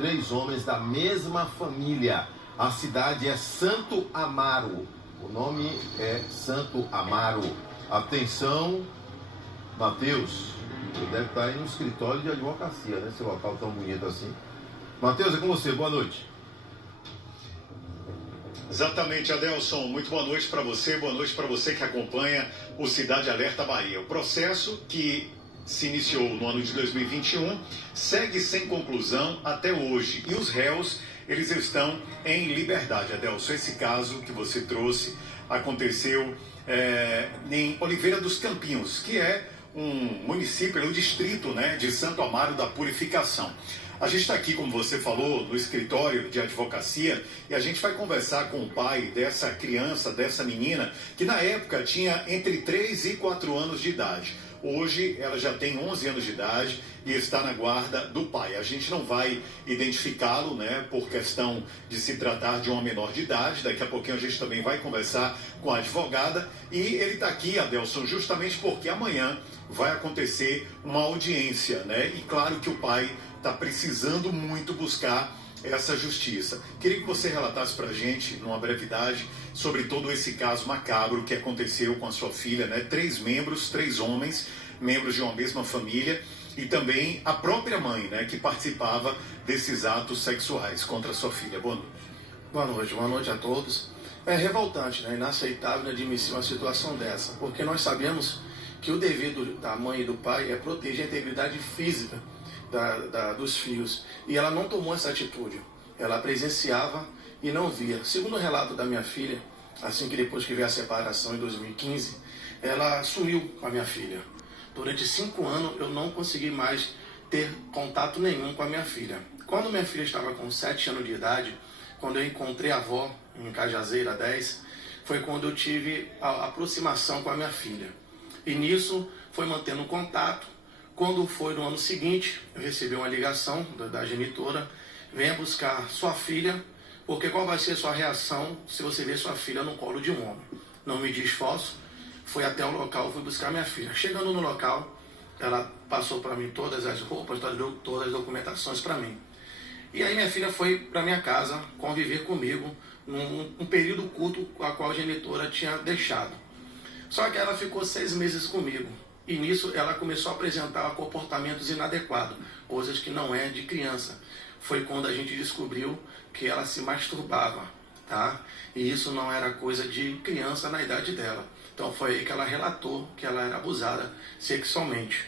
3 homens da mesma família. A cidade é Santo Amaro. O nome é Santo Amaro. Atenção, Mateus. Ele deve estar aí no escritório de advocacia, né? Esse local tão bonito assim. Mateus, é com você. Boa noite. Exatamente, Adelson. Muito boa noite para você que acompanha o Cidade Alerta Bahia. O processo que se iniciou no ano de 2021 segue sem conclusão até hoje. E os réus, eles estão em liberdade, Adelson. Esse caso que você trouxe aconteceu em Oliveira dos Campinhos, que é um município, um distrito, né, de Santo Amaro da Purificação. A gente está aqui, como você falou, no escritório de advocacia e a gente vai conversar com o pai dessa criança, dessa menina, que na época tinha entre 3 e 4 anos de idade. Hoje ela já tem 11 anos de idade e está na guarda do pai. A gente não vai identificá-lo, né, por questão de se tratar de uma menor de idade. Daqui a pouquinho a gente também vai conversar com a advogada. E ele está aqui, Adelson, justamente porque amanhã vai acontecer uma audiência, né? E claro que o pai está precisando muito buscar essa justiça. Queria que você relatasse para a gente, numa brevidade, sobre todo esse caso macabro que aconteceu com a sua filha, né? 3 homens, membros de uma mesma família, e também a própria mãe, né? Que participava desses atos sexuais contra a sua filha. Boa noite. Boa noite a todos. É revoltante, né? Inaceitável, inadmissível uma situação dessa, porque nós sabemos que o dever da mãe e do pai é proteger a integridade física dos filhos. E ela não tomou essa atitude. Ela presenciava e não via. Segundo o relato da minha filha, assim que depois que veio a separação em 2015, ela sumiu com a minha filha. Durante 5 anos eu não consegui mais ter contato nenhum com a minha filha. Quando minha filha estava com 7 anos de idade, quando eu encontrei a avó em Cajazeira 10, foi quando eu tive a aproximação com a minha filha. E nisso foi mantendo contato. Quando foi no ano seguinte, eu recebi uma ligação da genitora: venha buscar sua filha, porque qual vai ser a sua reação se você ver sua filha no colo de um homem? Não me dei esforço, fui até o local, fui buscar minha filha. Chegando no local, ela passou para mim todas as roupas, todas as documentações para mim. E aí minha filha foi para minha casa conviver comigo num período curto a qual a genitora tinha deixado. Só que ela ficou 6 meses comigo. E nisso ela começou a apresentar comportamentos inadequados, coisas que não é de criança. Foi quando a gente descobriu que ela se masturbava, tá? E isso não era coisa de criança na idade dela. Então foi aí que ela relatou que ela era abusada sexualmente.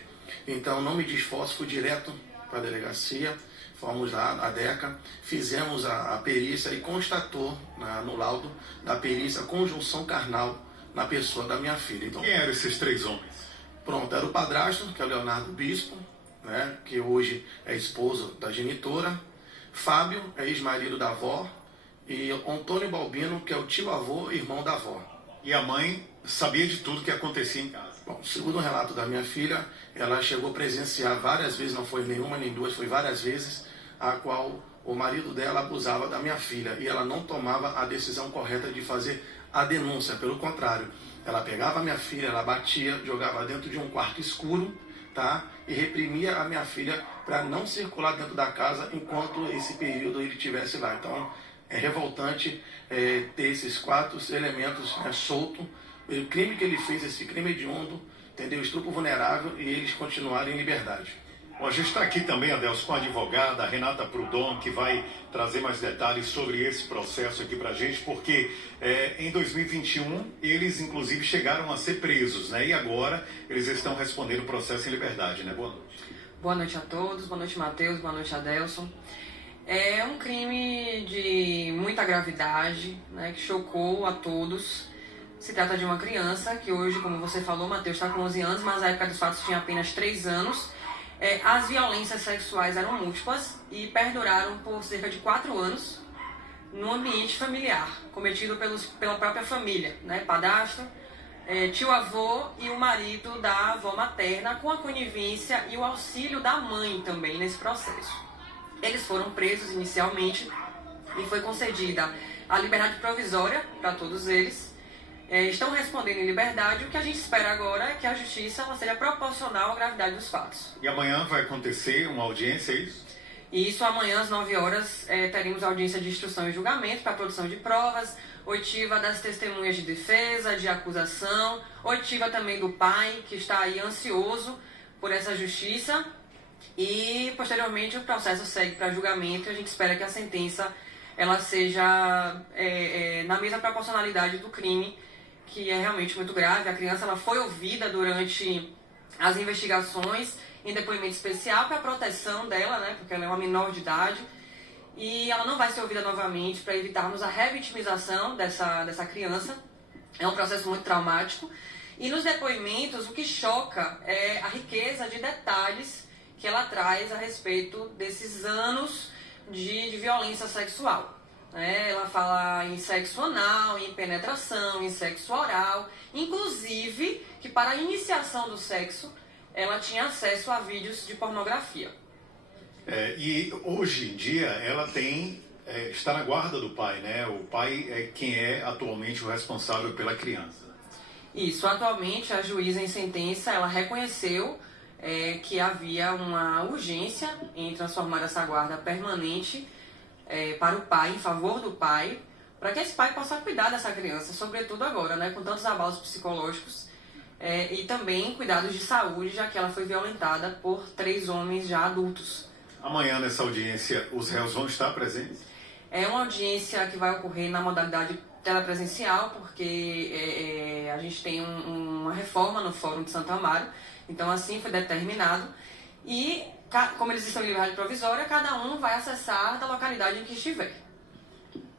Então não me esforço, fui direto para a delegacia, fomos lá à DECA, fizemos a perícia e constatou no laudo da perícia conjunção carnal na pessoa da minha filha. Então, quem eram esses 3 homens? Pronto, era o padrasto, que é o Leonardo Bispo, né, que hoje é esposo da genitora, Fábio, é ex-marido da avó, e Antônio Balbino, que é o tio-avô e irmão da avó. E a mãe sabia de tudo que acontecia em casa? Bom, segundo o relato da minha filha, ela chegou a presenciar várias vezes, não foi nenhuma nem duas, foi várias vezes, a qual o marido dela abusava da minha filha, e ela não tomava a decisão correta de fazer a denúncia, pelo contrário. Ela pegava a minha filha, ela batia, jogava dentro de um quarto escuro, tá? E reprimia a minha filha para não circular dentro da casa enquanto esse período ele estivesse lá. Então, é revoltante ter esses 4 elementos, né, soltos. O crime que ele fez, esse crime hediondo, entendeu? Estupro vulnerável, e eles continuarem em liberdade. Bom, a gente está aqui também, Adelson, com a advogada Renata Prudon, que vai trazer mais detalhes sobre esse processo aqui para a gente, porque em 2021 eles, inclusive, chegaram a ser presos, né? E agora eles estão respondendo o processo em liberdade, né? Boa noite. Boa noite a todos, boa noite, Mateus, boa noite, Adelson. É um crime de muita gravidade, né, que chocou a todos. Se trata de uma criança que hoje, como você falou, Mateus, está com 11 anos, mas na época dos fatos tinha apenas 3 anos. As violências sexuais eram múltiplas e perduraram por cerca de 4 anos no ambiente familiar, cometido pela própria família, né? Padrasto, tio-avô e o marido da avó materna, com a conivência e o auxílio da mãe também nesse processo. Eles foram presos inicialmente e foi concedida a liberdade provisória para todos eles. Estão respondendo em liberdade. O que a gente espera agora é que a justiça seja proporcional à gravidade dos fatos. E amanhã vai acontecer uma audiência, é isso? E isso amanhã às 9 horas teremos audiência de instrução e julgamento para a produção de provas, oitiva das testemunhas de defesa, de acusação, oitiva também do pai, que está aí ansioso por essa justiça. E posteriormente o processo segue para julgamento e a gente espera que a sentença ela seja na mesma proporcionalidade do crime, que é realmente muito grave. A criança ela foi ouvida durante as investigações em depoimento especial para a proteção dela, né, porque ela é uma menor de idade, e ela não vai ser ouvida novamente para evitarmos a revitimização dessa criança. É um processo muito traumático. E nos depoimentos o que choca é a riqueza de detalhes que ela traz a respeito desses anos de violência sexual. Ela fala em sexo anal, em penetração, em sexo oral, inclusive que para a iniciação do sexo ela tinha acesso a vídeos de pornografia. E hoje em dia ela está na guarda do pai, né? O pai é quem é atualmente o responsável pela criança. Isso, atualmente a juíza em sentença ela reconheceu que havia uma urgência em transformar essa guarda permanente para o pai, em favor do pai, para que esse pai possa cuidar dessa criança, sobretudo agora, né, com tantos abalos psicológicos e também cuidados de saúde, já que ela foi violentada por 3 homens já adultos. Amanhã, nessa audiência, os réus vão estar presentes? É uma audiência que vai ocorrer na modalidade telepresencial, porque a gente tem uma reforma no Fórum de Santo Amaro, então assim foi determinado. E, como eles estão em liberdade provisória, cada um vai acessar da localidade em que estiver.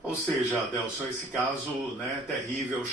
Ou seja, Adelson, esse caso, né, terrível,